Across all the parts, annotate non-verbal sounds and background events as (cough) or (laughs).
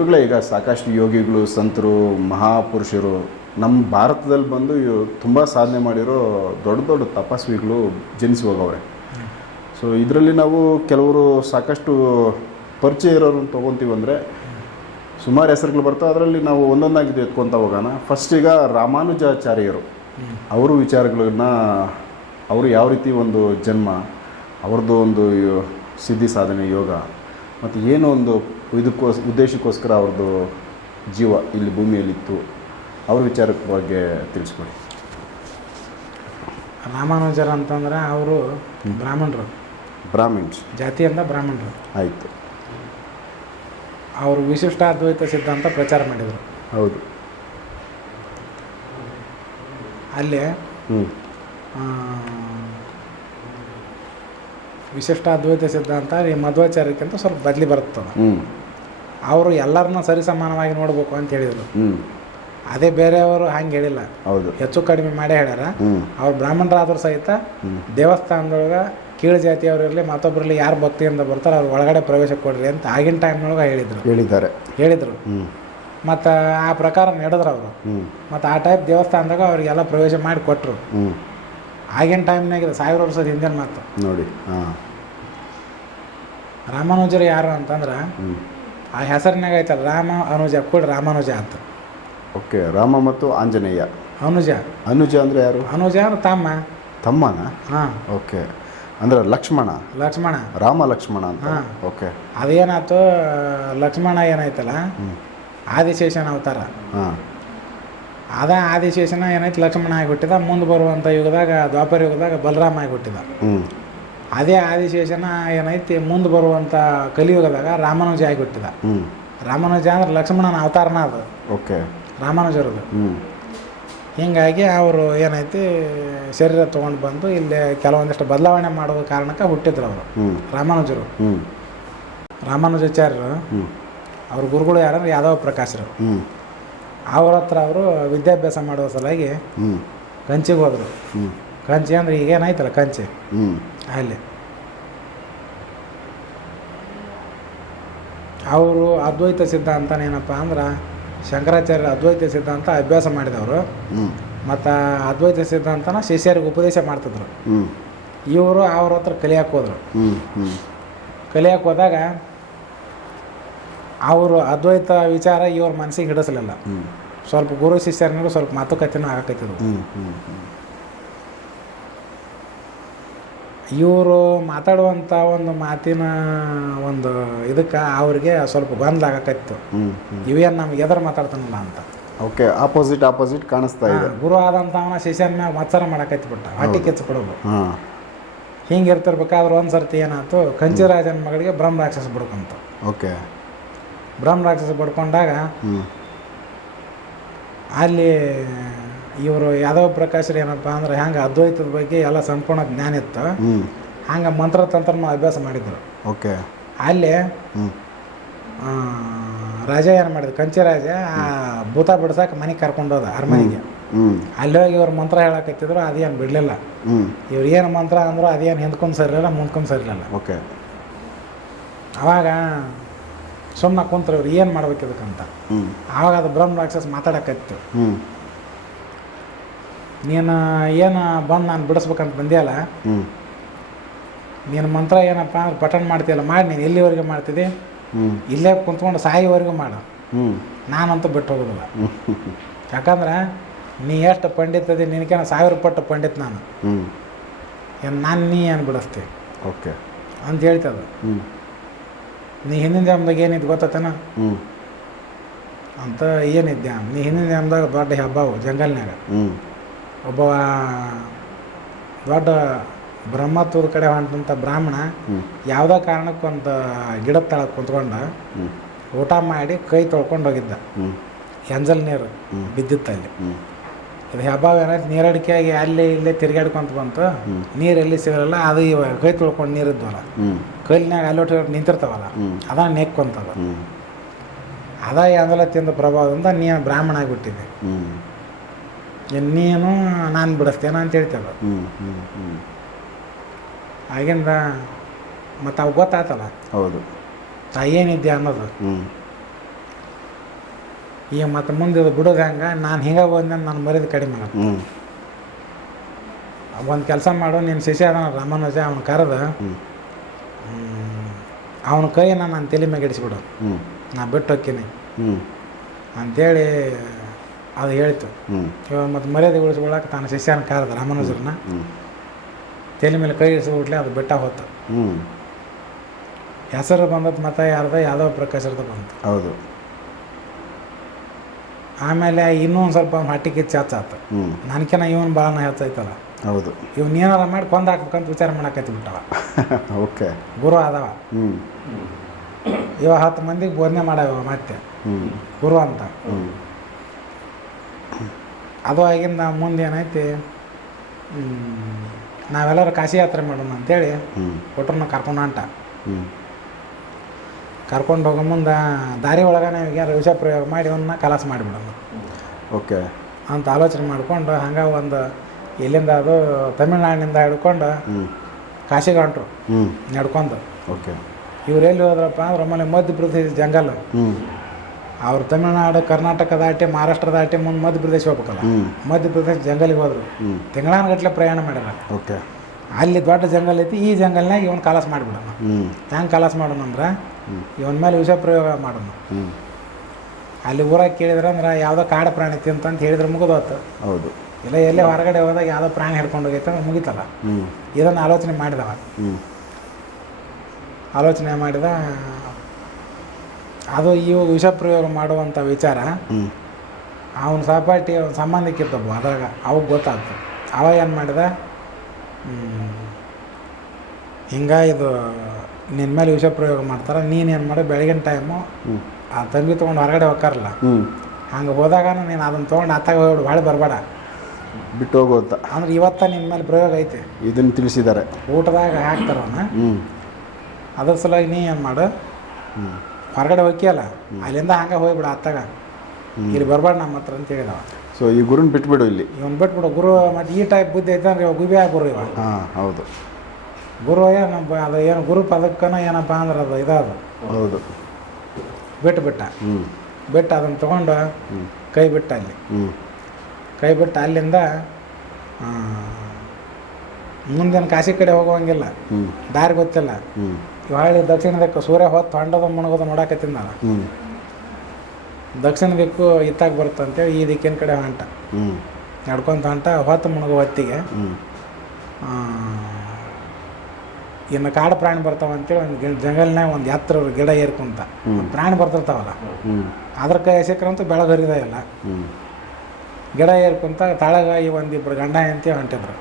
ಗುರುಗಳೇ ಈಗ ಸಾಕಷ್ಟು ಯೋಗಿಗಳು ಸಂತರು ಮಹಾಪುರುಷರು ನಮ್ಮ ಭಾರತದಲ್ಲಿ ಬಂದು ತುಂಬ ಸಾಧನೆ ಮಾಡಿರೋ ದೊಡ್ಡ ದೊಡ್ಡ ತಪಸ್ವಿಗಳು ಜನಿಸಿ ಹೋಗವ್ರೆ ಸೊ ಇದರಲ್ಲಿ ನಾವು ಕೆಲವರು ಸಾಕಷ್ಟು ಪರಿಚಯ ಇರೋರು ತೊಗೊತೀವಿ ಅಂದರೆ ಸುಮಾರು ಹೆಸರುಗಳು ಬರ್ತಾವೆ ಅದರಲ್ಲಿ ನಾವು ಒಂದೊಂದಾಗಿ ಎತ್ಕೊತ ಹೋಗೋಣ ಫಸ್ಟ್ ಈಗ ರಾಮಾನುಜಾಚಾರ್ಯರು ಅವರು ವಿಚಾರಗಳನ್ನ ಅವರು ಯಾವ ರೀತಿ ಒಂದು ಜನ್ಮ ಅವ್ರದ್ದು ಒಂದು ಸಿದ್ಧಿ ಸಾಧನೆ ಯೋಗ ಮತ್ತು ಏನೋ ಒಂದು ಇದಕ್ಕೋಸ್ ಉದ್ದೇಶಕ್ಕೋಸ್ಕರ ಅವ್ರದ್ದು ಜೀವ ಇಲ್ಲಿ ಭೂಮಿಯಲ್ಲಿತ್ತು ಅವ್ರ ವಿಚಾರಕ್ಕೆ ಬಗ್ಗೆ ತಿಳಿಸ್ಕೊಡಿ ರಾಮಾನುಜರ ಅಂತಂದ್ರೆ ಅವರು ಬ್ರಾಹ್ಮಣರು ಜಾತಿ ಅಂತ ಬ್ರಾಹ್ಮಣರು ಆಯಿತು ಅವರು ವಿಶಿಷ್ಟ ಅದ್ವೈತ ಸಿದ್ಧಾಂತ ಪ್ರಚಾರ ಮಾಡಿದರು ಹೌದು ಅಲ್ಲೇ ವಿಶಿಷ್ಟ ಅದ್ವೈತ ಸಿದ್ಧಾಂತ ಈ ಮಧ್ವಾಚಾರ್ಯಕ್ಕಿಂತ ಸ್ವಲ್ಪ ಬದಲಿ ಬರುತ್ತದೆ ಅವರು ಎಲ್ಲರನ್ನೂ ಸರಿ ಸಮಾನವಾಗಿ ನೋಡಬೇಕು ಅಂತ ಹೇಳಿದರು ಅದೇ ಬೇರೆಯವರು ಹಂಗೆ ಹೇಳಿಲ್ಲ ಹೌದು ಹೆಚ್ಚು ಕಡಿಮೆ ಮಾಡೇ ಹೇಳ್ಯಾರ ಅವ್ರು ಬ್ರಾಹ್ಮಣರಾದ್ರೂ ಸಹಿತ ದೇವಸ್ಥಾನದೊಳಗೆ ಕೀಳು ಇರಲಿ ಮತ್ತೊಬ್ಬರಲ್ಲಿ ಯಾರು ಭಕ್ತಿಯಿಂದ ಬರ್ತಾರೆ ಅವ್ರು ಒಳಗಡೆ ಪ್ರವೇಶ ಕೊಡ್ರಿ ಅಂತ ಆಗಿನ ಟೈಮ್ನೊಳಗೆ ಹೇಳಿದರು ಹೇಳಿದ್ದಾರೆ ಹೇಳಿದರು ಮತ್ತು ಆ ಪ್ರಕಾರ ನಡೆದ್ರು ಅವರು ಮತ್ತು ಆ ಟೈಪ್ ದೇವಸ್ಥಾನದಾಗ ಅವರಿಗೆಲ್ಲ ಪ್ರವೇಶ ಮಾಡಿ ಕೊಟ್ಟರು ಆಗಿನ ಟೈಮ್ನಾಗಿದೆ ಸಾವಿರ ವರ್ಷದ ಹಿಂದಿನ ಮಾತು ನೋಡಿ ರಾಮಾನುಜರು ಯಾರು ಅಂತಂದ್ರೆ ಆ ಹೆಸರಿನಾಗ ಐತಲ್ಲ ರಾಮ ಅನುಜ ಕೂಡ ರಾಮಾನುಜ ಅಂತ ಓಕೆ ರಾಮ ಮತ್ತು ಆಂಜನೇಯ ಅನುಜ ಅನುಜ ಅಂದರೆ ಯಾರು ಅನುಜ ಅಂದ್ರೆ ತಮ್ಮ ತಮ್ಮನ ಹಾಂ ಓಕೆ ಅಂದ್ರೆ ಲಕ್ಷ್ಮಣ ಲಕ್ಷ್ಮಣ ರಾಮ ಲಕ್ಷ್ಮಣ ಅಂತ ಓಕೆ ಅದೇನಾಯ್ತು ಲಕ್ಷ್ಮಣ ಏನಾಯ್ತಲ್ಲ ಆದಿಶೇಷನ ಅವತಾರ ಹಾಂ ಅದ ಆದಿಶೇಷನ ಏನಾಯ್ತು ಲಕ್ಷ್ಮಣ ಆಗಿಬಿಟ್ಟಿದ ಮುಂದೆ ಬರುವಂಥ ಯುಗದಾಗ ದ್ವಾಪರ ಯುಗದಾಗ ಬಲರಾಮ ಆಗಿಬಿಟ್ಟಿದ ಹ್ಞೂ ಅದೇ ಆದಿಶೇಷನ ಏನೈತಿ ಮುಂದೆ ಬರುವಂಥ ಕಲಿಯುಗದಾಗ ರಾಮಾನುಜ ಆಗಿಬಿಟ್ಟಿದ ರಾಮಾನುಜ ಅಂದ್ರೆ ಲಕ್ಷ್ಮಣನ ಅವತಾರನ ಅದು ಓಕೆ ರಾಮಾನುಜರದು ಹಿಂಗಾಗಿ ಅವರು ಏನೈತಿ ಶರೀರ ತೊಗೊಂಡು ಬಂದು ಇಲ್ಲಿ ಕೆಲವೊಂದಿಷ್ಟು ಬದಲಾವಣೆ ಮಾಡುವ ಕಾರಣಕ್ಕೆ ಹುಟ್ಟಿದ್ರು ಅವರು ರಾಮಾನುಜರು ರಾಮಾನುಜಾಚಾರ್ಯರು ಅವ್ರ ಗುರುಗಳು ಯಾರಂದ್ರೆ ಯಾದವ ಪ್ರಕಾಶ್ರು ಅವ್ರ ಹತ್ರ ಅವರು ವಿದ್ಯಾಭ್ಯಾಸ ಮಾಡುವ ಸಲುವಾಗಿ ಕಂಚಿಗೆ ಹೋದರು ಕಂಚೆ ಅಂದ್ರೆ ಈಗೇನಾಯ್ತಲ್ಲ ಕಂಚೆ ಅಲ್ಲಿ ಅವರು ಅದ್ವೈತ ಸಿದ್ಧಾಂತ ಏನಪ್ಪ ಅಂದ್ರೆ ಶಂಕರಾಚಾರ್ಯ ಅದ್ವೈತ ಸಿದ್ಧಾಂತ ಅಭ್ಯಾಸ ಮಾಡಿದವರು ಮತ್ತು ಅದ್ವೈತ ಸಿದ್ಧಾಂತನ ಶಿಷ್ಯರಿಗೆ ಉಪದೇಶ ಮಾಡ್ತಿದ್ರು ಇವರು ಅವ್ರ ಹತ್ರ ಕಲಿಯಕ್ಕೆ ಹೋದರು ಕಲಿಯಕ್ಕೆ ಹೋದಾಗ ಅವರು ಅದ್ವೈತ ವಿಚಾರ ಇವ್ರ ಮನಸ್ಸಿಗೆ ಹಿಡಿಸಲಿಲ್ಲ ಸ್ವಲ್ಪ ಗುರು ಶಿಷ್ಯರನ್ನೂ ಸ್ವಲ್ಪ ಮಾತುಕತೆನೂ ಆಗಕತ್ತಿದ್ರು ಇವರು ಮಾತಾಡುವಂಥ ಒಂದು ಮಾತಿನ ಒಂದು ಇದಕ್ಕೆ ಅವ್ರಿಗೆ ಸ್ವಲ್ಪ ಗೊಂದಲ ಆಗಕತ್ತು ಇವೇನು ನಮ್ಗೆ ಎದ್ರ ಮಾತಾಡ್ತಾನಲ್ಲ ಅಂತ ಓಕೆ ಆಪೋಸಿಟ್ ಆಪೋಸಿಟ್ ಕಾಣಿಸ್ತಾ ಇದೆ ಗುರು ಆದಂಥವನ ಶಿಷ್ಯನ ಮ್ಯಾಗ ಮತ್ಸರ ಮಾಡಕೈತಿ ಬಿಟ್ಟ ಹಟ್ಟಿ ಕೆಚ್ಚು ಕೊಡೋದು ಹಿಂಗೆ ಇರ್ತಿರ್ಬೇಕಾದ್ರೆ ಒಂದು ಸರ್ತಿ ಏನಾಯ್ತು ಕಂಚಿರಾಜನ ಮಗಳಿಗೆ ಬ್ರಹ್ಮ ರಾಕ್ಷಸ ಬಿಡ್ಕೊಂತ ಓಕೆ ಬ್ರಹ್ಮ ರಾಕ್ಷಸ ಬಿಡ್ಕೊಂಡಾಗ ಅಲ್ಲಿ ಇವರು ಯಾದವ ಪ್ರಕಾಶ್ ಏನಪ್ಪ ಅಂದ್ರೆ ಹೆಂಗೆ ಅದ್ವೈತದ ಬಗ್ಗೆ ಎಲ್ಲ ಸಂಪೂರ್ಣ ಜ್ಞಾನ ಇತ್ತು ಹಂಗೆ ತಂತ್ರ ಅಭ್ಯಾಸ ಮಾಡಿದ್ರು ಓಕೆ ಅಲ್ಲಿ ರಾಜ ಏನು ಮಾಡಿದ್ರು ಕಂಚಿ ರಾಜ ಆ ಭೂತ ಬಿಡ್ಸಕ್ಕೆ ಮನೆಗೆ ಕರ್ಕೊಂಡು ಹೋದ ಅರಮನೆಗೆ ಅಲ್ಲಿ ಹೋಗಿ ಇವ್ರು ಮಂತ್ರ ಹೇಳಕತ್ತಿದ್ರು ಅದೇನು ಬಿಡಲಿಲ್ಲ ಇವ್ರು ಏನು ಮಂತ್ರ ಅಂದ್ರು ಅದೇನು ಹಿಂದ್ಕೊಂಡು ಸರಿಲ್ಲ ಮುಂದ್ಕೊಂಡು ಸರಿಲಿಲ್ಲ ಓಕೆ ಅವಾಗ ಸುಮ್ಮನೆ ಕುಂತ್ರು ಇವ್ರು ಏನು ಮಾಡ್ಬೇಕು ಇದಕ್ಕಂತ ಆವಾಗ ಅದು ಬ್ರಹ್ಮ ರಾಕ್ಷಸ ಮಾತಾಡಕತ್ತಿತ್ತು ನೀನು ಏನು ಬಂದು ನಾನು ಬಿಡಿಸ್ಬೇಕಂತ ಬಂದಿಯಲ್ಲ ನೀನು ಮಂತ್ರ ಏನಪ್ಪ ಅಂದ್ರೆ ಬಟನ್ ಮಾಡ್ತೀಯಲ್ಲ ಮಾಡಿ ನೀನು ಎಲ್ಲಿವರೆಗೆ ಮಾಡ್ತಿದ್ದೆ ಇಲ್ಲೇ ಕುಂತ್ಕೊಂಡು ಸಾಯಿವರೆಗೂ ಮಾಡು ನಾನಂತೂ ಬಿಟ್ಟು ಹೋಗೋದಿಲ್ಲ ಯಾಕಂದ್ರೆ ನೀ ಎಷ್ಟು ಪಂಡಿತದೆ ನಿನಗೇನು ಸಾವಿರ ಪಟ್ಟು ಪಂಡಿತ್ ನಾನು ಏನು ನಾನು ನೀ ಏನು ಬಿಡಿಸ್ತೀನಿ ಓಕೆ ಅಂತ ಹೇಳ್ತದ ನೀ ಹಿಂದಿನ ಜನ್ಮದಾಗ ಏನಿದ್ದು ಗೊತ್ತಾತನ ಅಂತ ಏನಿದ್ದೆ ನೀ ಹಿಂದಿನ ಜನ್ಮದಾಗ ದೊಡ್ಡ ಹಬ್ಬವು ಜಂಗಲ್ನಾಗ ಒಬ್ಬ ದೊಡ್ಡ ಬ್ರಹ್ಮತ್ವದ ಕಡೆ ಹೊಂಟಂಥ ಬ್ರಾಹ್ಮಣ ಯಾವುದೋ ಕಾರಣಕ್ಕೊಂದು ಗಿಡ ತಳ ಕುಂತ್ಕೊಂಡು ಊಟ ಮಾಡಿ ಕೈ ತೊಳ್ಕೊಂಡು ಹೋಗಿದ್ದ ಎಂಜಲ್ ನೀರು ಬಿದ್ದಿತ್ತು ಅಲ್ಲಿ ಇದು ಹೆಬ್ಬಾವೇನ ನೀರಡಿಕೆಯಾಗಿ ಅಲ್ಲಿ ಇಲ್ಲೇ ತಿರ್ಗಾಡ್ಕೊಂತ ಬಂತು ನೀರು ಎಲ್ಲಿ ಸಿಗಲ್ಲ ಅದು ಇವಾಗ ಕೈ ತೊಳ್ಕೊಂಡು ನೀರಿದ್ದವಲ್ಲ ಕೈಲಿನಾಗ ಅಲ್ಲಿ ನಿಂತಿರ್ತಾವಲ್ಲ ಅದ ನೆಕ್ಕೊಂತದ ಅದ ಎಂದಲ ತಿಂದ ಪ್ರಭಾವದಿಂದ ನೀನು ಬ್ರಾಹ್ಮಣ ಆಗಿಬಿಟ್ಟಿದೆ ಇನ್ನೇನು ನಾನು ಬಿಡಿಸ್ತೇನೆ ಅಂತ ಹೇಳ್ತೇವೆ ಆಗಿಂದ ಮತ್ತು ಅವು ಗೊತ್ತಾತಲ್ಲ ಹೌದು ಏನಿದ್ದೆ ಅನ್ನೋದು ಈಗ ಮತ್ತೆ ಮುಂದೆ ಇದು ಹಂಗೆ ನಾನು ಹಿಂಗೆ ಬಂದ ನಾನು ಮರ್ಯಾದೆ ಕಡಿಮೆ ಒಂದು ಕೆಲಸ ಮಾಡು ನಿನ್ನ ಶಿಷ್ಯ ಅದ ರಾಮಾನುಜ ಅವ್ನು ಕರೆದು ಅವನ ಕೈ ನಾನು ನಾನು ತಲೆ ಬಿಡು ಹ್ಞೂ ನಾ ಬಿಟ್ಟು ಹೋಗ್ತೀನಿ ಅಂತೇಳಿ ಅದು ಹೇಳ್ತು ಇವಾಗ ಮತ್ತು ಮರ್ಯಾದೆ ಉಳಿಸ್ಕೊಳಕ್ಕೆ ತಾನು ಶಿಷ್ಯನ ಕಾರದ ರಾಮಾನುಜರನ್ನ ತಲೆ ಮೇಲೆ ಕೈ ಇಳಿಸ್ಬಿಟ್ಲೆ ಅದು ಬೆಟ್ಟ ಹೋತ ಹೆಸರು ಬಂದದ್ದು ಮತ ಯಾರ್ದ ಯಾದವ ಪ್ರಕಾಶರ್ದ ಬಂತು ಹೌದು ಆಮೇಲೆ ಇನ್ನೊಂದು ಸ್ವಲ್ಪ ಕಿಚ್ಚ ಹೆಚ್ಚಾತ ನನಕಿನ ಇವನು ಭಾಳ ಹೆಚ್ಚಾಯ್ತಲ್ಲ ಹೌದು ಇವನ್ ಏನಾರ ಮಾಡಿ ಕೊಂದ ಹಾಕ್ಬೇಕಂತ ವಿಚಾರ ಮಾಡಕತ್ತಿ ಬಿಟ್ಟವ (laughs) ಓಕೆ ಗುರು ಆದವ ಇವ ಹತ್ತು ಮಂದಿಗೆ ಬೋಧನೆ ಮಾಡವ ಮತ್ತೆ ಗುರು ಅಂತ ಅದು ಆಗಿಂದ ಮುಂದೆ ಏನೈತಿ ನಾವೆಲ್ಲರೂ ಕಾಶಿ ಯಾತ್ರೆ ಮಾಡೋಣ ಅಂತೇಳಿ ಕೊಟ್ರನ್ನ ಕರ್ಕೊಂಡು ಅಂಟ ಕರ್ಕೊಂಡು ಹೋಗೋ ಮುಂದೆ ದಾರಿ ನಾವು ಯಾರು ವಿಷ ಪ್ರಯೋಗ ಮಾಡಿ ಅವನ್ನ ಕಲಾಸ ಮಾಡಿಬಿಡೋಣ ಓಕೆ ಅಂತ ಆಲೋಚನೆ ಮಾಡಿಕೊಂಡು ಹಂಗೆ ಒಂದು ಎಲ್ಲಿಂದ ಅದು ತಮಿಳ್ನಾಡಿನಿಂದ ಹಿಡ್ಕೊಂಡು ಕಾಶಿಗೆ ಹೊಂಟರು ನಡ್ಕೊಂಡು ಓಕೆ ಇವ್ರು ಎಲ್ಲಿ ಹೋದ್ರಪ್ಪ ಅಂದ್ರೆ ಒಮ್ಮೆ ಮಧ್ಯ ಪ್ರದೇಶ ಜಂಗಲ್ ಅವ್ರು ತಮಿಳುನಾಡು ಕರ್ನಾಟಕ ದಾಟಿ ಮಹಾರಾಷ್ಟ್ರ ದಾಟಿ ಮುಂದೆ ಮಧ್ಯಪ್ರದೇಶ ಹೋಗ್ಬೇಕಲ್ಲ ಮಧ್ಯಪ್ರದೇಶ ಜಂಗಲ್ಗೆ ಹೋದ್ರು ಗಟ್ಟಲೆ ಪ್ರಯಾಣ ಮಾಡ್ಯಾರ ಓಕೆ ಅಲ್ಲಿ ದೊಡ್ಡ ಜಂಗಲ್ ಐತಿ ಈ ಜಂಗಲ್ನಾಗ ಇವನು ಕಲಾಸ ಮಾಡಿಬಿಡೋಣ ಕಾಲಾಸ್ ಕಲಾಸ ಅಂದ್ರೆ ಇವನ್ ಮೇಲೆ ವಿಷ ಪ್ರಯೋಗ ಮಾಡೋಣ ಅಲ್ಲಿ ಊರಾಗ ಕೇಳಿದ್ರೆ ಅಂದ್ರೆ ಯಾವುದೋ ಕಾಡ ಪ್ರಾಣಿ ಅಂತ ಹೇಳಿದ್ರೆ ಮುಗಿದೋತು ಹೌದು ಇಲ್ಲ ಎಲ್ಲೇ ಹೊರಗಡೆ ಹೋದಾಗ ಯಾವುದೋ ಪ್ರಾಣಿ ಹಿಡ್ಕೊಂಡು ಹೋಗೈತೆ ಅಂದ್ರೆ ಮುಗಿತಲ್ಲ ಇದನ್ನ ಆಲೋಚನೆ ಮಾಡಿದವ ಆಲೋಚನೆ ಮಾಡಿದ ಅದು ಇವಾಗ ವಿಷ ಪ್ರಯೋಗ ಮಾಡುವಂಥ ವಿಚಾರ ಅವನ ಸಹಪಾಠಿ ಅವನ ಸಂಬಂಧಕ್ಕಿದ್ದಬ್ಬು ಅದ್ರಾಗ ಅವಾಗ ಗೊತ್ತಾಗ್ತದೆ ಅವ ಏನು ಮಾಡಿದ ಹಿಂಗ ಇದು ನಿನ್ನ ಮೇಲೆ ವಿಷ ಪ್ರಯೋಗ ಮಾಡ್ತಾರೆ ಏನು ಮಾಡಿ ಬೆಳಗಿನ ಟೈಮು ಆ ತಂಗಿ ತೊಗೊಂಡು ಹೊರಗಡೆ ಹೋಗಾರಲ್ಲ ಹಂಗೆ ಹೋದಾಗ ನೀನು ಅದನ್ನು ತೊಗೊಂಡು ಅತ್ತಾಗ ಹೋಗ್ಬಿಡು ಭಾಳ ಬರಬೇಡ ಬಿಟ್ಟು ಹೋಗೋದು ಅಂದ್ರೆ ಇವತ್ತ ನಿನ್ನ ಮೇಲೆ ಪ್ರಯೋಗ ಐತೆ ಇದನ್ನು ತಿಳಿಸಿದ್ದಾರೆ ಊಟದಾಗ ಹಾಕ್ತಾರ ಅದ್ರ ಸಲುವಾಗಿ ನೀ ಏನು ಮಾಡು ಹೊರಗಡೆ ಹೋಗ್ಯಲ್ಲ ಅಲ್ಲಿಂದ ಹಂಗೆ ಹೋಗ್ಬಿಡು ಅತ್ತಾಗ ಇಲ್ಲಿ ಬರಬಾರ್ದು ನಮ್ಮ ಹತ್ರ ಅಂತ ಹೇಳಿದವ ಸೊ ಈ ಗುರುನ ಬಿಟ್ಬಿಡು ಇಲ್ಲಿ ಇವನ್ ಬಿಟ್ಬಿಡು ಗುರು ಮತ್ತೆ ಈ ಟೈಪ್ ಬುದ್ಧಿ ಐತೆ ಅಂದ್ರೆ ಗುಬಿ ಗುರು ಇವ ಹೌದು ಗುರು ಏನಪ್ಪ ಅದು ಏನು ಗುರು ಪದಕ್ಕನ ಏನಪ್ಪ ಅಂದ್ರೆ ಅದು ಇದಾದ ಹೌದು ಬಿಟ್ಟು ಬಿಟ್ಟ ಬಿಟ್ಟು ಅದನ್ನು ತೊಗೊಂಡು ಕೈ ಬಿಟ್ಟ ಅಲ್ಲಿ ಕೈ ಬಿಟ್ಟು ಅಲ್ಲಿಂದ ಮುಂದಿನ ಕಾಶಿ ಕಡೆ ಹೋಗುವಂಗಿಲ್ಲ ದಾರಿ ಗೊತ್ತಿಲ್ಲ ಇವಾಗ ದಕ್ಷಿಣ ದಿಕ್ಕು ಸೂರ್ಯ ಹೊತ್ತು ಹೊಂಡದ ಮುಣಗೋದು ನೋಡಾಕತ್ತೀನಿ ನಾನು ದಕ್ಷಿಣ ದಿಕ್ಕು ಇತ್ತಾಗ ಬರುತ್ತಂತೇಳಿ ಈ ದಿಕ್ಕಿನ ಕಡೆ ಹೊಂಟ ನಡ್ಕೊಂತ ಹೊಂಟ ಹೊತ್ತು ಮುಣಗೋ ಹೊತ್ತಿಗೆ ಇನ್ನು ಕಾಡು ಪ್ರಾಣಿ ಬರ್ತಾವ ಅಂತೇಳಿ ಒಂದು ಜಂಗಲ್ನಾಗ ಒಂದು ಎತ್ತರ ಗಿಡ ಏರ್ಕೊಂತ ಪ್ರಾಣಿ ಬರ್ತಿರ್ತಾವಲ್ಲ ಅದ್ರ ಕೈ ಸಿಕ್ಕರಂತೂ ಬೆಳಗರಿದ ಇಲ್ಲ ಗಿಡ ಏರ್ಕೊಂತ ತಾಳಗಾಯಿ ಈ ಒಂದಿಬ್ರು ಗಂಡ ಅಂತೇಳಿ ಹೊಂಟಿದ್ರು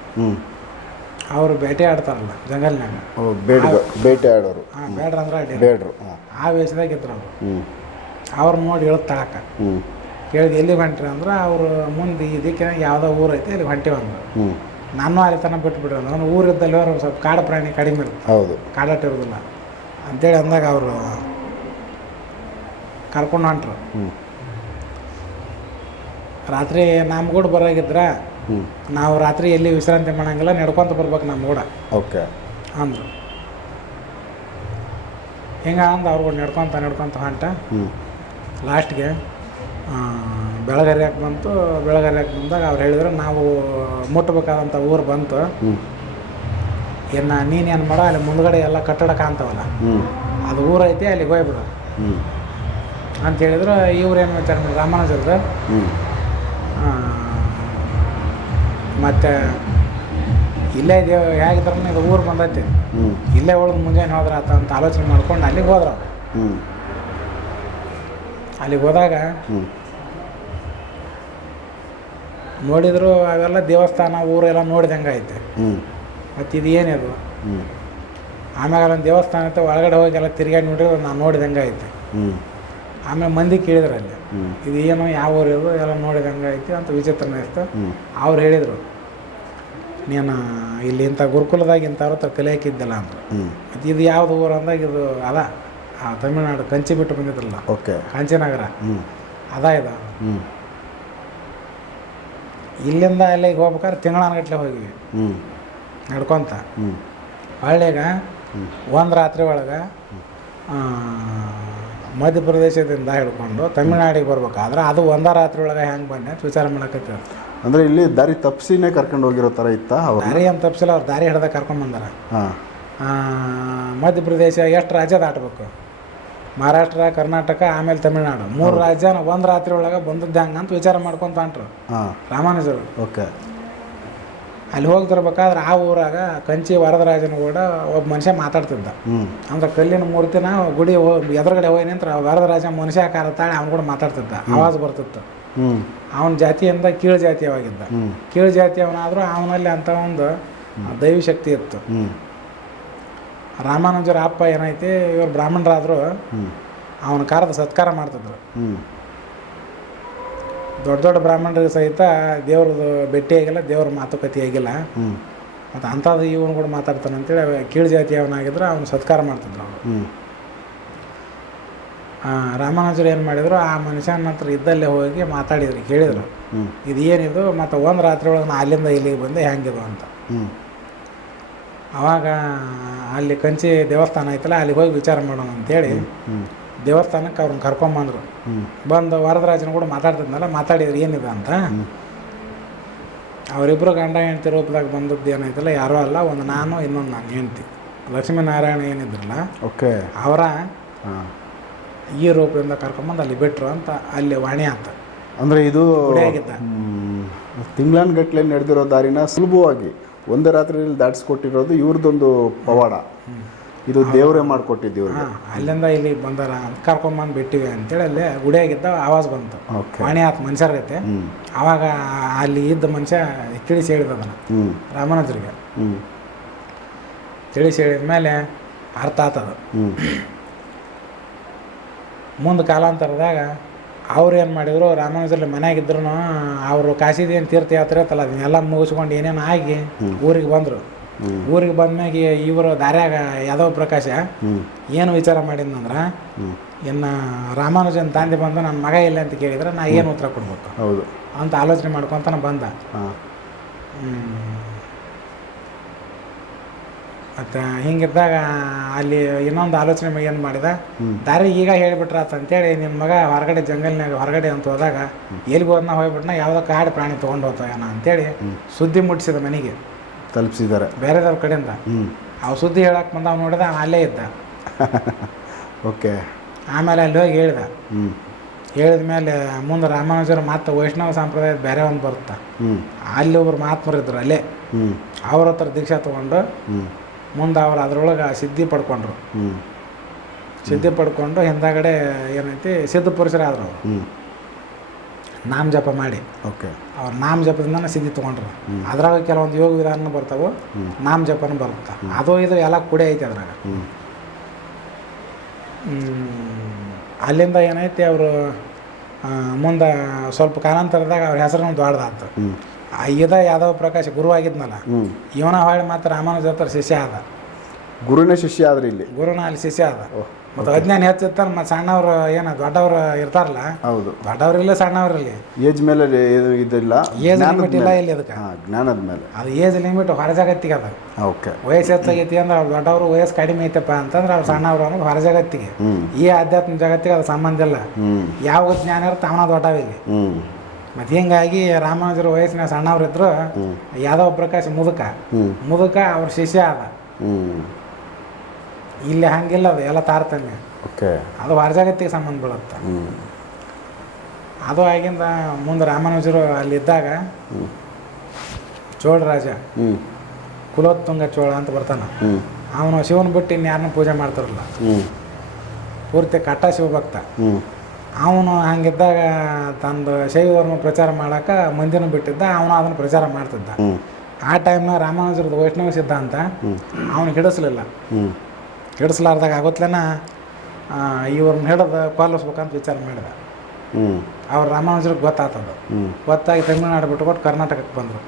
ಅವರು ಬೇಟೆ ಆಡ್ತಾರಲ್ಲ ಜಂಗಲ್ನಾಗ ಬೇಡ ಬೇಟೆ ಆಡೋರು ಹಾಂ ಅಂದ್ರೆ ಬೇಡ್ರು ಆ ವೇಷದಾಗ ಇದ್ರು ಅವರು ಅವ್ರು ನೋಡಿ ಹೇಳೋದು ತಳಕ ಕೇಳಿದ ಎಲ್ಲಿ ಬಂಟ್ರಿ ಅಂದ್ರೆ ಅವರು ಮುಂದೆ ಈ ದಿಕ್ಕಿನಾಗ ಯಾವುದೋ ಊರೈತೆ ಐತೆ ಇಲ್ಲಿ ಹೊಂಟಿ ಅಂದ್ರೆ ನಾನು ಅಲ್ಲಿ ತನಕ ಬಿಟ್ಬಿಡ್ರಿ ಅಂದ್ರೆ ಅವ್ನು ಊರಿದ್ದಲ್ಲಿ ಅವ್ರು ಸ್ವಲ್ಪ ಕಾಡು ಪ್ರಾಣಿ ಕಡಿಮೆ ಇರುತ್ತೆ ಹೌದು ಕಾಡಾಟ ಇರೋದಿಲ್ಲ ಅಂತೇಳಿ ಅಂದಾಗ ಅವರು ಕರ್ಕೊಂಡು ಹೊಂಟ್ರು ರಾತ್ರಿ ನಮ್ಮ ಕೂಡ ನಾವು ರಾತ್ರಿ ಎಲ್ಲಿ ವಿಶ್ರಾಂತಿ ಮಾಡಂಗಿಲ್ಲ ನಡ್ಕೊಂತ ಬರ್ಬೇಕು ನಮ್ಮ ಊಡ ಓಕೆ ಅಂದ್ರು ಹಿಂಗೆ ಅಂದ ಅವ್ರು ನಡ್ಕೊತ ನಡ್ಕೊತ ಹೊಂಟ ಲಾಸ್ಟ್ಗೆ ಬೆಳಗರಿಯಾಕೆ ಬಂತು ಬೆಳಗರಿಯಾಗ ಬಂದಾಗ ಅವ್ರು ಹೇಳಿದ್ರು ನಾವು ಮುಟ್ಟಬೇಕಾದಂಥ ಊರು ಬಂತು ಇನ್ನು ನೀನೇನು ಮಾಡ ಅಲ್ಲಿ ಮುಂದ್ಗಡೆ ಎಲ್ಲ ಕಟ್ಟಡ ಕಾಣ್ತಾವಲ್ಲ ಅದು ಊರೈತಿ ಅಲ್ಲಿಗೆ ಹೋಗ್ಬಿಡು ಅಂತ ಹೇಳಿದ್ರು ಇವ್ರು ಏನು ವಿಚಾರ ರಾಮಾನುಜರ್ದು ಮತ್ತು ಇಲ್ಲೇ ದೇವ ಹೇಗಿದ್ರು ಇದು ಊರು ಬಂದೈತೆ ಇಲ್ಲೇ ಹೋಳ್ ಮುಂಜಾನೆ ಹೋದ್ರೆ ಆತ ಅಂತ ಆಲೋಚನೆ ಮಾಡ್ಕೊಂಡು ಅಲ್ಲಿಗೆ ಹೋದ್ರು ಹ್ಞೂ ಅಲ್ಲಿಗೆ ಹೋದಾಗ ನೋಡಿದ್ರು ಅವೆಲ್ಲ ದೇವಸ್ಥಾನ ಊರೆಲ್ಲ ನೋಡಿದಂಗೆ ಐತೆ ಹ್ಞೂ ಮತ್ತು ಇದು ಏನಿದು ಹ್ಞೂ ಆಮ್ಯಾಗ ಅಲ್ಲೊಂದು ದೇವಸ್ಥಾನ ಐತೆ ಒಳಗಡೆ ಹೋಗಿ ಎಲ್ಲ ತಿರ್ಗಾಡಿ ನೋಡಿದ್ರೆ ನಾನು ನೋಡಿದಂಗೆ ಐತೆ ಹ್ಞೂ ಆಮೇಲೆ ಮಂದಿ ಕೇಳಿದ್ರು ಅಲ್ಲಿ ಇದು ಏನೋ ಯಾವ ಊರು ಇದು ಎಲ್ಲ ನೋಡಿದ ಹಂಗಾಯ್ತು ಅಂತ ವಿಚಿತ್ರ ಇತ್ತು ಅವ್ರು ಹೇಳಿದರು ನೀನು ಇಲ್ಲಿ ಇಂಥ ಗುರುಕುಲದಾಗ ಅವ್ರ ಹತ್ರ ಕಲಿಯಾಕಿದ್ದಿಲ್ಲ ಅಂತ ಮತ್ತು ಇದು ಯಾವ್ದು ಊರು ಅಂದಾಗ ಇದು ಅದ ಆ ತಮಿಳ್ನಾಡು ಕಂಚಿ ಬಿಟ್ಟು ಬಂದಿದ್ರಲ್ಲ ಓಕೆ ಕಾಂಚಿನಗರ ಅದ ಇದು ಇಲ್ಲಿಂದ ಅಲ್ಲಿಗೆ ಹೋಗ್ಬೇಕಾದ್ರೆ ತಿಂಗಳಾನಗಟ್ಲೆ ಹೋಗಿವಿ ನಡ್ಕೊತ ಹಳ್ಳಿಯಾಗ ಒಂದು ರಾತ್ರಿ ಒಳಗೆ ಮಧ್ಯಪ್ರದೇಶದಿಂದ ಹಿಡ್ಕೊಂಡು ತಮಿಳ್ನಾಡಿಗೆ ಬರ್ಬೇಕಾದ್ರೆ ಅದು ಒಂದೇ ರಾತ್ರಿ ಒಳಗೆ ಹೆಂಗೆ ಬಂದೆ ಅಂತ ವಿಚಾರ ಮಾಡಕತ್ತೆ ಅಂದ್ರೆ ಇಲ್ಲಿ ದಾರಿ ತಪ್ಸಿನೇ ಕರ್ಕೊಂಡು ಹೋಗಿರೋ ಥರ ಇತ್ತ ಅವ್ರು ದಾರಿ ಏನು ತಪ್ಸಿಲ್ಲ ಅವ್ರು ದಾರಿ ಹಿಡ್ದಾಗ ಕರ್ಕೊಂಡು ಬಂದಾರ ಮಧ್ಯಪ್ರದೇಶ ಎಷ್ಟು ರಾಜ್ಯ ದಾಟಬೇಕು ಮಹಾರಾಷ್ಟ್ರ ಕರ್ನಾಟಕ ಆಮೇಲೆ ತಮಿಳ್ನಾಡು ಮೂರು ರಾಜ್ಯನ ಒಂದು ರಾತ್ರಿ ಒಳಗೆ ಬಂದದ್ದು ಅಂತ ವಿಚಾರ ಮಾಡ್ಕೊಂತ ಹಾಂ ರಾಮಾನುಜರು ಓಕೆ ಅಲ್ಲಿ ಹೋಗಿ ತರ್ಬೇಕಾದ್ರೆ ಆ ಊರಾಗ ಕಂಚಿ ವರದರಾಜನ ಕೂಡ ಒಬ್ಬ ಮನುಷ್ಯ ಮಾತಾಡ್ತಿದ್ದ ಅಂದ್ರೆ ಕಲ್ಲಿನ ಮೂರ್ತಿನ ಗುಡಿ ಎದುರುಗಡೆ ಹೋಗಿ ನಿಂತ್ರ ವರದರಾಜ ಮನುಷ್ಯ ಕಾರ ತಾಳೆ ಅವ್ನು ಕೂಡ ಮಾತಾಡ್ತಿದ್ದ ಆವಾಜ್ ಬರ್ತಿತ್ತು ಅವನ ಜಾತಿಯಿಂದ ಕೀಳು ಜಾತಿಯವಾಗಿದ್ದ ಕೀಳು ಜಾತಿಯವನಾದರೂ ಅವನಲ್ಲಿ ಅಂತ ಒಂದು ದೈವಿ ಶಕ್ತಿ ಇತ್ತು ರಾಮಾನುಜರ ಅಪ್ಪ ಏನೈತಿ ಇವರು ಬ್ರಾಹ್ಮಣರಾದ್ರು ಅವನ ಕಾರದ ಸತ್ಕಾರ ಮಾಡ್ತಿದ್ರು ದೊಡ್ಡ ದೊಡ್ಡ ಬ್ರಾಹ್ಮಣರಿಗೆ ಸಹಿತ ದೇವ್ರದ್ದು ಆಗಿಲ್ಲ ದೇವ್ರ ಮಾತುಕತೆ ಆಗಿಲ್ಲ ಮತ್ತು ಅಂಥದ್ದು ಇವನು ಕೂಡ ಮಾತಾಡ್ತಾನೆ ಅಂತೇಳಿ ಕೀಳು ಜಾತಿ ಅವನಾಗಿದ್ರು ಅವನು ಸತ್ಕಾರ ಮಾಡ್ತಿದ್ರು ಅವರು ರಾಮಾನುಜರು ಏನು ಮಾಡಿದ್ರು ಆ ಮನುಷ್ಯನ ಹತ್ರ ಇದ್ದಲ್ಲೇ ಹೋಗಿ ಮಾತಾಡಿದ್ರು ಕೇಳಿದ್ರು ಇದು ಏನಿದು ಮತ್ತು ಒಂದು ರಾತ್ರಿ ಒಳಗೆ ನಾನು ಅಲ್ಲಿಂದ ಇಲ್ಲಿಗೆ ಬಂದು ಹೆಂಗಿದು ಅಂತ ಅವಾಗ ಅಲ್ಲಿ ಕಂಚಿ ದೇವಸ್ಥಾನ ಐತಲ್ಲ ಅಲ್ಲಿಗೆ ಹೋಗಿ ವಿಚಾರ ಮಾಡೋಣ ಅಂತೇಳಿ ದೇವಸ್ಥಾನಕ್ಕೆ ಅವ್ರನ್ನ ಕರ್ಕೊಂಬಂದರು ಬಂದು ವರದರಾಜನ ಕೂಡ ಮಾತಾಡ್ತಿದ್ನಲ್ಲ ಮಾತಾಡಿದ್ರು ಏನಿದೆ ಅಂತ ಅವರಿಬ್ಬರು ಗಂಡ ಹೆಂಡತಿ ರೂಪದಾಗ ಬಂದದ್ದು ಏನಾಯ್ತಲ್ಲ ಯಾರೋ ಅಲ್ಲ ಒಂದು ನಾನು ಇನ್ನೊಂದು ನಾನು ಹೆಂಡ್ತಿ ಲಕ್ಷ್ಮೀನಾರಾಯಣ ಏನಿದ್ರಲ್ಲ ಓಕೆ ಅವರ ಈ ರೂಪದಿಂದ ಕರ್ಕೊಂಬಂದು ಅಲ್ಲಿ ಬಿಟ್ರು ಅಂತ ಅಲ್ಲಿ ವಾಣಿ ಅಂತ ಅಂದರೆ ಇದು ತಿಂಗ್ಳಾನ್ ಗಟ್ಟಲೆ ನಡೆದಿರೋ ದಾರಿನ ಸುಲಭವಾಗಿ ಒಂದೇ ರಾತ್ರಿಯಲ್ಲಿ ದಾಟಿಸ್ಕೊಟ್ಟಿರೋದು ಇವ್ರದ್ದೊಂದು ಪವಾಡ ಇದು ದೇವರೇ ಮಾಡಿಕೊಟ್ಟಿದ್ದು ಅಲ್ಲಿಂದ ಇಲ್ಲಿ ಬಂದಾರ ಕರ್ಕೊಂಬಂದು ಬಿಟ್ಟಿವಿ ಅಂತೇಳಿ ಅಲ್ಲಿ ಗುಡಿಯಾಗಿದ್ದ ಆವಾಜ್ ಬಂತು ವಾಣಿ ಆತ ಮನುಷ್ಯರ್ಗೈತೆ ಆವಾಗ ಅಲ್ಲಿ ಇದ್ದ ಮನುಷ್ಯ ತಿಳಿಸಿ ಅದನ್ನ ರಾಮನಾಥರಿಗೆ ತಿಳಿಸಿ ಹೇಳಿದ ಮೇಲೆ ಅರ್ಥ ಆತದ ಮುಂದೆ ಕಾಲಾಂತರದಾಗ ಅವ್ರು ಏನು ಮಾಡಿದ್ರು ರಾಮಾನುಜರಲ್ಲಿ ಮನೆಯಾಗಿದ್ರು ಅವರು ತೀರ್ಥ ತೀರ್ಥಯಾತ್ರೆ ಇರ್ತಲ್ಲ ಅದನ್ನೆಲ್ಲ ಮುಗಿಸ್ಕೊಂಡು ಏನೇನು ಆಗಿ ಊರಿಗೆ ಬಂದರು ಊರಿಗೆ ಬಂದ್ಮ್ಯಾಗೆ ಇವರು ದಾರ್ಯಾಗ ಯಾದವ್ ಪ್ರಕಾಶ ಏನು ವಿಚಾರ ಮಾಡಿದ್ನಂದ್ರೆ ಇನ್ನು ರಾಮಾನುಜನ್ ತಂದೆ ಬಂದು ನನ್ನ ಮಗ ಇಲ್ಲ ಅಂತ ಕೇಳಿದ್ರೆ ನಾ ಏನು ಉತ್ತರ ಕೊಡ್ಬೇಕು ಹೌದು ಅಂತ ಆಲೋಚನೆ ಮಾಡ್ಕೊತಾನೆ ಬಂದ ಮತ್ತು ಹಿಂಗಿದ್ದಾಗ ಅಲ್ಲಿ ಇನ್ನೊಂದು ಆಲೋಚನೆ ಏನು ಮಾಡಿದ ದಾರಿ ಈಗ ಹೇಳಿಬಿಟ್ರಾತ ಅಂತೇಳಿ ನಿಮ್ಮ ಮಗ ಹೊರಗಡೆ ಜಂಗಲ್ನಾಗ ಹೊರಗಡೆ ಅಂತ ಹೋದಾಗ ಎಲ್ಲಿಗೆ ಹೋದ್ನ ಹೋಗ್ಬಿಟ್ಟನ ಯಾವುದೋ ಕಾಡು ಪ್ರಾಣಿ ತೊಗೊಂಡು ಹೋಗ್ತಾವ ಏನೋ ಅಂತೇಳಿ ಸುದ್ದಿ ಮುಟ್ಟಿಸಿದ ಮನೆಗೆ ತಲುಪಿಸಿದ್ದಾರೆ ಬೇರೆದವ್ರ ಕಡೆಯಿಂದ ಹ್ಞೂ ಸುದ್ದಿ ಹೇಳಕ್ಕೆ ಬಂದ ಅವ್ನು ನೋಡಿದ ಅಲ್ಲೇ ಇದ್ದ ಓಕೆ ಆಮೇಲೆ ಅಲ್ಲಿ ಹೋಗಿ ಹೇಳಿದ ಹ್ಞೂ ಹೇಳಿದ ಮೇಲೆ ಮುಂದೆ ರಾಮಾನುಜರ ಮಾತು ವೈಷ್ಣವ ಸಂಪ್ರದಾಯದ ಬೇರೆ ಒಂದು ಬರುತ್ತೆ ಅಲ್ಲಿ ಒಬ್ರು ಮಹಾತ್ಮರಿದ್ರು ಅಲ್ಲೇ ಅವ್ರ ಹತ್ರ ದೀಕ್ಷಾ ತೊಗೊಂಡು ಮುಂದೆ ಅವ್ರು ಅದ್ರೊಳಗೆ ಸಿದ್ಧಿ ಪಡ್ಕೊಂಡ್ರು ಸಿದ್ಧಿ ಪಡ್ಕೊಂಡು ಹಿಂದಾಗಡೆ ಏನೈತಿ ಸಿದ್ಧ ಪುರುಷರಾದರು ಹ್ಞೂ ನಾಮ ಜಪ ಮಾಡಿ ಓಕೆ ಅವ್ರು ನಾಮ ಜಪದಿಂದ ಸಿದ್ಧಿ ತೊಗೊಂಡ್ರು ಅದ್ರಾಗ ಕೆಲವೊಂದು ಯೋಗ ವಿಧಾನ ಬರ್ತಾವ ನಾಮ ಜಪನ ಬರುತ್ತೆ ಅದು ಇದು ಎಲ್ಲ ಕೂಡಿ ಐತಿ ಅದ್ರಾಗ ಅಲ್ಲಿಂದ ಏನೈತಿ ಅವರು ಮುಂದೆ ಸ್ವಲ್ಪ ಕಾಲಾಂತರದಾಗ ಅವ್ರ ಹೆಸರನ್ನು ದೊಡ್ಡದಾಯ್ತು ಇದ ಯಾದವ ಪ್ರಕಾಶ್ ಗುರು ಆಗಿದ್ನಲ್ಲ ಇವನ ಹೊಳ್ಳಿ ಮಾತ್ರ ರಾಮಾನುಜ ಶಿಷ್ಯ ಆದ ಗುರುನೇ ಶಿಷ್ಯ ಆದ್ರೆ ಇಲ್ಲಿ ಗುರುನ ಅಲ್ಲಿ ಶಿಷ್ಯ ಆದ ಮತ್ತು ಹೆಚ್ಚು ಇರ್ತಾರೆ ಮತ್ತು ಸಣ್ಣವ್ರು ಏನು ದೊಡ್ಡವ್ರು ಇರ್ತಾರಲ್ಲ ಹೌದು ದೊಡ್ಡವ್ರಿಲ್ಲ ಸಣ್ಣವ್ರಲ್ಲಿ ಏಜ್ ಮೇಲೆ ಇದಿಲ್ಲ ಏಜ್ ಲಿಮಿಟ್ ಇಲ್ಲ ಇಲ್ಲಿ ಅದಕ್ಕೆ ಜ್ಞಾನದ ಮೇಲೆ ಅದು ಏಜ್ ಲಿಮಿಟ್ ಹೊರಜಗತ್ತಿಗೆ ಅದು ಓಕೆ ವಯಸ್ಸು ಹೆಚ್ಚಾಗೈತಿ ಅಂದ್ರೆ ಅವ್ರು ದೊಡ್ಡವರು ವಯಸ್ಸು ಕಡಿಮೆ ಐತಪ್ಪ ಅಂತಂದ್ರೆ ಅವ್ರು ಸಣ್ಣವ್ರು ಅವ್ರಿಗೆ ಹೊರ ಈ ಆಧ್ಯಾತ್ಮ ಜಗತ್ತಿಗೆ ಅದು ಸಂಬಂಧ ಇಲ್ಲ ಯಾವ ಜ್ಞಾನ ಇರುತ್ತೆ ಅವನ ದೊಡ್ಡವಿಲ್ಲಿ ಮತ್ತೆ ಹಿಂಗಾಗಿ ರಾಮಾನುಜರ ವಯಸ್ಸಿನ ಇದ್ರು ಯಾದವ ಪ್ರಕಾಶ್ ಮುದುಕ ಮುದುಕ ಅವ್ರ ಶಿಷ್ಯ ಅದ ಇಲ್ಲಿ ಹಂಗಿಲ್ಲ ಅದು ಎಲ್ಲ ತಾರತಮ್ಯ ಓಕೆ ಅದು ವಾರ್ಜಾಗತಿಗೆ ಸಂಬಂಧ ಬೀಳುತ್ತೆ ಅದು ಆಗಿಂದ ಮುಂದೆ ರಾಮಾನುಜರು ಅಲ್ಲಿದ್ದಾಗ ಚೋಳ ರಾಜ ಕುಲೋತ್ತುಂಗ ಚೋಳ ಅಂತ ಬರ್ತಾನ ಅವನು ಶಿವನ ಬಿಟ್ಟು ಇನ್ಯಾರನ್ನೂ ಪೂಜೆ ಮಾಡ್ತಾರಲ್ಲ ಪೂರ್ತಿ ಕಟ್ಟ ಶಿವಭಕ್ತ ಅವನು ಹಂಗಿದ್ದಾಗ ತಂದು ಶೈವ ಪ್ರಚಾರ ಮಾಡಕ್ಕೆ ಮಂದಿರ ಬಿಟ್ಟಿದ್ದ ಅವನು ಅದನ್ನು ಪ್ರಚಾರ ಮಾಡ್ತಿದ್ದ ಆ ಟೈಮ್ನ ರಾಮಾನುಜರದ ವೈಷ್ಣವ ಸಿದ್ಧಾಂತ ಅವನು ಹಿಡಿಸ್ಲಿಲ್ಲ ಹಿಡಿಸಲಾರ್ದಾಗ ಆಗೋತ್ಲೇನ ಇವ್ರನ್ನ ಹಿಡಿದು ಪಾಲಿಸ್ಬೇಕಂತ ವಿಚಾರ ಮಾಡಿದೆ ಹ್ಞೂ ಅವ್ರು ರಾಮಾನುಜರಿಗೆ ಹ್ಞೂ ಗೊತ್ತಾಗಿ ಬಿಟ್ಟು ಕೊಟ್ಟು ಕರ್ನಾಟಕಕ್ಕೆ ಬಂದರು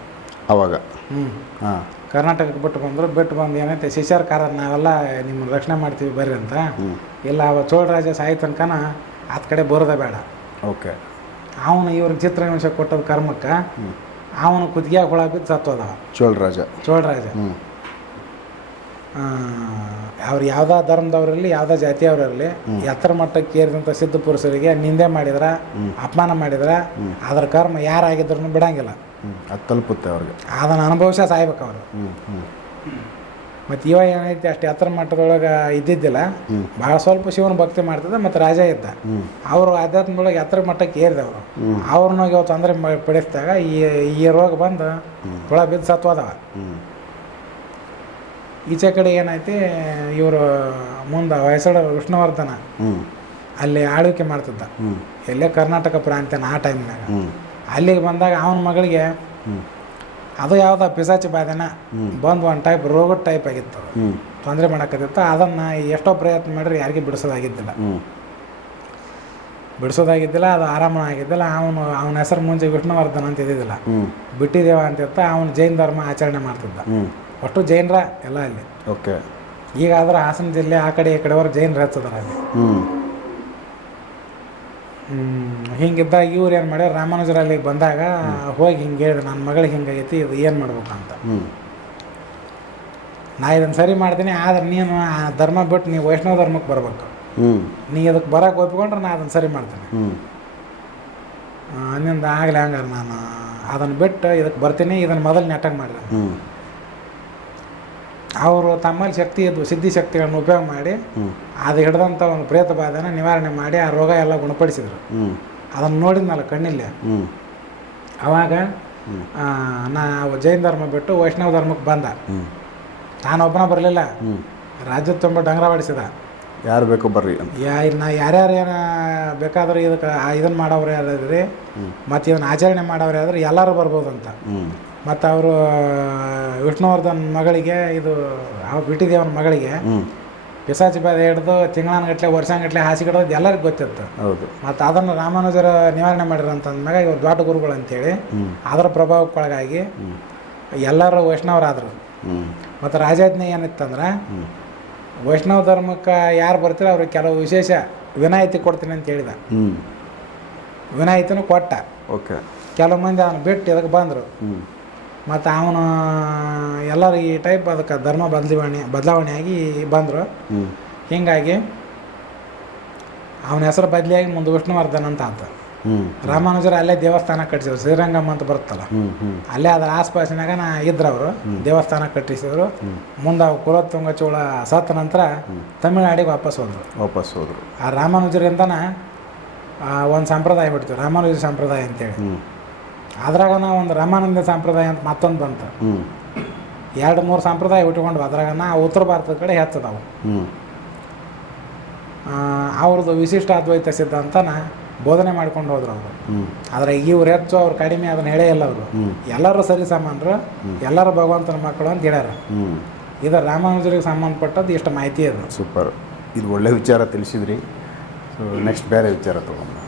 ಅವಾಗ ಹ್ಞೂ ಹಾಂ ಕರ್ನಾಟಕಕ್ಕೆ ಬಿಟ್ಟು ಬಂದರು ಬಿಟ್ಟು ಬಂದು ಏನೈತೆ ಶಿಷ್ಯರ ಕಾರ ನಾವೆಲ್ಲ ನಿಮ್ಮ ರಕ್ಷಣೆ ಮಾಡ್ತೀವಿ ಬರ್ರಿ ಅಂತ ಇಲ್ಲ ಅವ ಚೋಳರಾಜ ಸಾಯಿ ತನಕನ ಆತ ಕಡೆ ಬರೋದೇ ಬೇಡ ಓಕೆ ಅವನು ಇವ್ರಿಗೆ ಚಿತ್ರಹಿಂಸೆ ಕೊಟ್ಟದ ಕರ್ಮಕ್ಕೆ ಅವನು ಕುದಿಗೆ ಹುಳ ಬಿದ್ದು ಸತ್ತೋದವ ಚೋಳರಾಜ ಚೋಳರಾಜ ಅವ್ರು ಯಾವುದೋ ಧರ್ಮದವ್ರಲ್ಲಿ ಯಾವುದೋ ಜಾತಿಯವ್ರಲ್ಲಿ ಎತ್ತರ ಮಟ್ಟಕ್ಕೆ ಏರಿದಂಥ ಸಿದ್ಧ ಪುರುಷರಿಗೆ ನಿಂದೆ ಮಾಡಿದ್ರ ಅಪಮಾನ ಮಾಡಿದ್ರ ಅದ್ರ ಕರ್ಮ ಯಾರಾಗಿದ್ರು ಬಿಡಂಗಿಲ್ಲ ಅದು ತಲುಪುತ್ತೆ ಅವ್ರಿಗೆ ಅದನ್ನು ಅನುಭವಿಸ ಸಾಯ್ಬೇಕು ಅವರು ಮತ್ತು ಇವ ಏನೈತಿ ಅಷ್ಟು ಎತ್ತರ ಮಟ್ಟದೊಳಗೆ ಇದ್ದಿದ್ದಿಲ್ಲ ಭಾಳ ಸ್ವಲ್ಪ ಶಿವನ ಭಕ್ತಿ ಮಾಡ್ತಿದ್ದ ಮತ್ತು ರಾಜ ಇದ್ದ ಅವರು ಆಧ್ಯಾತ್ಮದೊಳಗೆ ಎತ್ತರ ಮಟ್ಟಕ್ಕೆ ಏರಿದವರು ಇವತ್ತು ತೊಂದರೆ ಪಡಿಸಿದಾಗ ಈ ಈ ರೋಗ ಬಂದು ಒಳ ಬಿದ್ದು ಸತ್ವಾದವ ಈಚೆ ಕಡೆ ಏನೈತಿ ಇವರು ಮುಂದೆ ಹೊಯ್ಸಳ ವಿಷ್ಣುವರ್ಧನ ಅಲ್ಲಿ ಆಳ್ವಿಕೆ ಮಾಡ್ತಿದ್ದ ಎಲ್ಲೇ ಕರ್ನಾಟಕ ಪ್ರಾಂತ್ಯನ ಆ ಟೈಮ್ನಾಗ ಅಲ್ಲಿಗೆ ಬಂದಾಗ ಅವನ ಮಗಳಿಗೆ ಅದು ಯಾವ್ದು ಪಿಸಾಚಿ ಬಾಧೆನ ಬಂದು ಒಂದು ಟೈಪ್ ರೋಗ ಟೈಪ್ ಆಗಿತ್ತು ತೊಂದರೆ ಮಾಡೋಕ್ಕತ್ತಿತ್ತು ಅದನ್ನ ಎಷ್ಟೋ ಪ್ರಯತ್ನ ಮಾಡಿದ್ರೆ ಯಾರಿಗೆ ಬಿಡಿಸೋದಾಗಿದ್ದಿಲ್ಲ ಬಿಡಿಸೋದಾಗಿದ್ದಿಲ್ಲ ಅದು ಆರಾಮ ಆಗಿದ್ದಿಲ್ಲ ಅವನು ಅವನ ಹೆಸರು ಮುಂಚೆ ವಿಷ್ಣುವರ್ಧನ್ ಅಂತ ಇದ್ದಿದ್ದಿಲ್ಲ ಬಿಟ್ಟಿದೇವ ಅಂತಿತ್ತ ಅವನು ಜೈನ್ ಧರ್ಮ ಆಚರಣೆ ಮಾಡ್ತಿದ್ದ ಅಷ್ಟು ಜೈನರ ಎಲ್ಲ ಅಲ್ಲಿ ಓಕೆ ಈಗ ಆದ್ರೆ ಹಾಸನ ಜಿಲ್ಲೆ ಆ ಕಡೆ ಈ ಕಡೆವರೆ ಜೈನ್ ಹಚ್ಚದಾರ ಅಲ್ಲಿ ಹ್ಞೂ ಹಿಂಗಿದ್ದಾಗ ಇವ್ರು ಏನು ಮಾಡ್ಯಾರ ಅಲ್ಲಿಗೆ ಬಂದಾಗ ಹೋಗಿ ಹಿಂಗೆ ಹೇಳಿದೆ ನನ್ನ ಮಗಳಿಗೆ ಹಿಂಗಾಗೈತಿ ಇದು ಏನು ಮಾಡ್ಬೇಕಂತ ನಾ ಇದನ್ನು ಸರಿ ಮಾಡ್ತೀನಿ ಆದ್ರೆ ನೀನು ಆ ಧರ್ಮ ಬಿಟ್ಟು ನೀವು ವೈಷ್ಣವ ಧರ್ಮಕ್ಕೆ ಬರ್ಬೇಕು ನೀ ಅದಕ್ಕೆ ಬರಕ್ಕೆ ಒಪ್ಕೊಂಡ್ರೆ ನಾ ಅದನ್ನು ಸರಿ ಮಾಡ್ತೇನೆ ಅನ್ನಿಂದ ಆಗಲಿ ಹಂಗಾರ ನಾನು ಅದನ್ನು ಬಿಟ್ಟು ಇದಕ್ಕೆ ಬರ್ತೀನಿ ಇದನ್ನು ಮೊದಲು ನೆಟ್ಟಾಗಿ ಮಾಡಿದೆ ಅವರು ತಮ್ಮಲ್ಲಿ ಶಕ್ತಿ ಸಿದ್ಧಿ ಸಿದ್ಧಿಶಕ್ತಿಗಳನ್ನು ಉಪಯೋಗ ಮಾಡಿ ಅದು ಹಿಡ್ದಂಥ ಒಂದು ಪ್ರೇತ ಬಾಧನ ನಿವಾರಣೆ ಮಾಡಿ ಆ ರೋಗ ಎಲ್ಲ ಗುಣಪಡಿಸಿದ್ರು ಅದನ್ನು ನೋಡಿದ್ನಲ್ಲ ಕಣ್ಣಿಲ್ಲ ಅವಾಗ ನಾ ಜೈನ್ ಧರ್ಮ ಬಿಟ್ಟು ವೈಷ್ಣವ ಧರ್ಮಕ್ಕೆ ಬಂದ ಒಬ್ಬನ ಬರಲಿಲ್ಲ ರಾಜ್ಯದ ತುಂಬ ಡಂಗರ ಬಡಿಸಿದ ಯಾರು ಬೇಕೋ ಬರ್ರಿ ಯಾ ನಾ ಯಾರ್ಯಾರು ಏನು ಬೇಕಾದ್ರೂ ಇದಕ್ಕೆ ಇದನ್ನು ಮಾಡೋರು ಯಾರಾದ್ರಿ ಮತ್ತು ಇದನ್ನು ಆಚರಣೆ ಮಾಡೋರು ಯಾರಾದ್ರೆ ಎಲ್ಲರೂ ಬರ್ಬೋದಂತ ಮತ್ತು ಅವರು ವಿಷ್ಣುವರ್ಧನ್ ಮಗಳಿಗೆ ಇದು ಆ ಬಿಟ್ಟಿದೇವನ ಮಗಳಿಗೆ ಪಿಸಾಚಿ ಬಾಧೆ ಹಿಡಿದು ವರ್ಷಾನ್ಗಟ್ಲೆ ವರ್ಷಾನಗಟ್ಲೆ ಕಡೋದು ಎಲ್ಲರಿಗೂ ಗೊತ್ತಿತ್ತು ಹೌದು ಮತ್ತು ಅದನ್ನು ರಾಮಾನುಜರ ನಿವಾರಣೆ ಮಾಡಿರೋ ಇವರು ಇವ್ರು ದೊಡ್ಡ ಗುರುಗಳು ಅಂತೇಳಿ ಅದರ ಪ್ರಭಾವಕ್ಕೊಳಗಾಗಿ ಎಲ್ಲರೂ ವೈಷ್ಣವರಾದರು ಮತ್ತು ರಾಜಾಜ್ಞೆ ಏನಿತ್ತಂದ್ರೆ ವೈಷ್ಣವ ಧರ್ಮಕ್ಕೆ ಯಾರು ಬರ್ತೀರೋ ಅವ್ರಿಗೆ ಕೆಲವು ವಿಶೇಷ ವಿನಾಯಿತಿ ಕೊಡ್ತೀನಿ ಅಂತ ಹೇಳಿದ ವಿನಾಯಿತಿನೂ ಕೊಟ್ಟ ಓಕೆ ಕೆಲವು ಮಂದಿ ಅವನು ಬಿಟ್ಟು ಇದಕ್ಕೆ ಬಂದರು ಮತ್ತು ಅವನು ಎಲ್ಲರೂ ಈ ಟೈಪ್ ಅದಕ್ಕೆ ಧರ್ಮ ಬದಲಾವಣೆ ಬದಲಾವಣೆಯಾಗಿ ಬಂದರು ಹೀಗಾಗಿ ಅವನ ಹೆಸರು ಬದಲಿಯಾಗಿ ಮುಂದೆ ವಿಷ್ಣುವರ್ಧನ್ ಅಂತ ಆತ ರಾಮಾನುಜರು ಅಲ್ಲೇ ದೇವಸ್ಥಾನ ಕಟ್ಟಿಸಿದ್ರು ಶ್ರೀರಂಗಮ್ಮ ಅಂತ ಬರುತ್ತಲ್ಲ ಅಲ್ಲೇ ಅದರ ಆಸ್ಪಾಸಿನಾಗ ನಾ ಅವರು ದೇವಸ್ಥಾನ ಕಟ್ಟಿಸಿದ್ರು ಮುಂದೆ ಅವ್ರು ತುಂಗ ಚೋಳ ಸತ್ತ ನಂತರ ತಮಿಳ್ನಾಡಿಗೆ ವಾಪಸ್ ಹೋದ್ರು ವಾಪಸ್ ಹೋದ್ರು ಆ ರಾಮಾನುಜರಿಂದನ ಒಂದು ಸಂಪ್ರದಾಯ ಬಿಡ್ತೀವಿ ರಾಮಾನುಜ ಸಂಪ್ರದಾಯ ಅಂತೇಳಿ ಅದ್ರಾಗ ನಾವು ಒಂದು ರಾಮಾನಂದ ಸಂಪ್ರದಾಯ ಅಂತ ಮತ್ತೊಂದು ಬಂತು ಎರಡು ಮೂರು ಸಂಪ್ರದಾಯ ಉಟ್ಕೊಂಡು ಅದ್ರಾಗ ನಾ ಉತ್ತರ ಭಾರತದ ಕಡೆ ಹೆಚ್ಚದವು ಅವ್ರದ್ದು ವಿಶಿಷ್ಟ ಅದ್ವೈತ ಸಿದ್ಧಾಂತನ ಬೋಧನೆ ಮಾಡ್ಕೊಂಡು ಹೋದ್ರು ಅವರು ಆದ್ರೆ ಇವ್ರು ಹೆಚ್ಚು ಅವ್ರು ಕಡಿಮೆ ಅದನ್ನ ಹೇಳೇ ಇಲ್ಲ ಅವರು ಎಲ್ಲರೂ ಸರಿ ಸಾಮಾನ್ರು ಎಲ್ಲರೂ ಭಗವಂತನ ಮಕ್ಕಳು ಅಂತ ಹೇಳ್ಯಾರ ಇದು ರಾಮಾನುಜರಿಗೆ ಸಂಬಂಧಪಟ್ಟದ್ದು ಇಷ್ಟು ಮಾಹಿತಿ ಅದು ಸೂಪರ್ ಇದು ಒಳ್ಳೆ ವಿಚಾರ ತಿಳಿಸಿದ್ರಿ ನೆಕ್ಸ್ಟ್ ಬೇರೆ ವಿಚಾರ ತಗೊಂಡು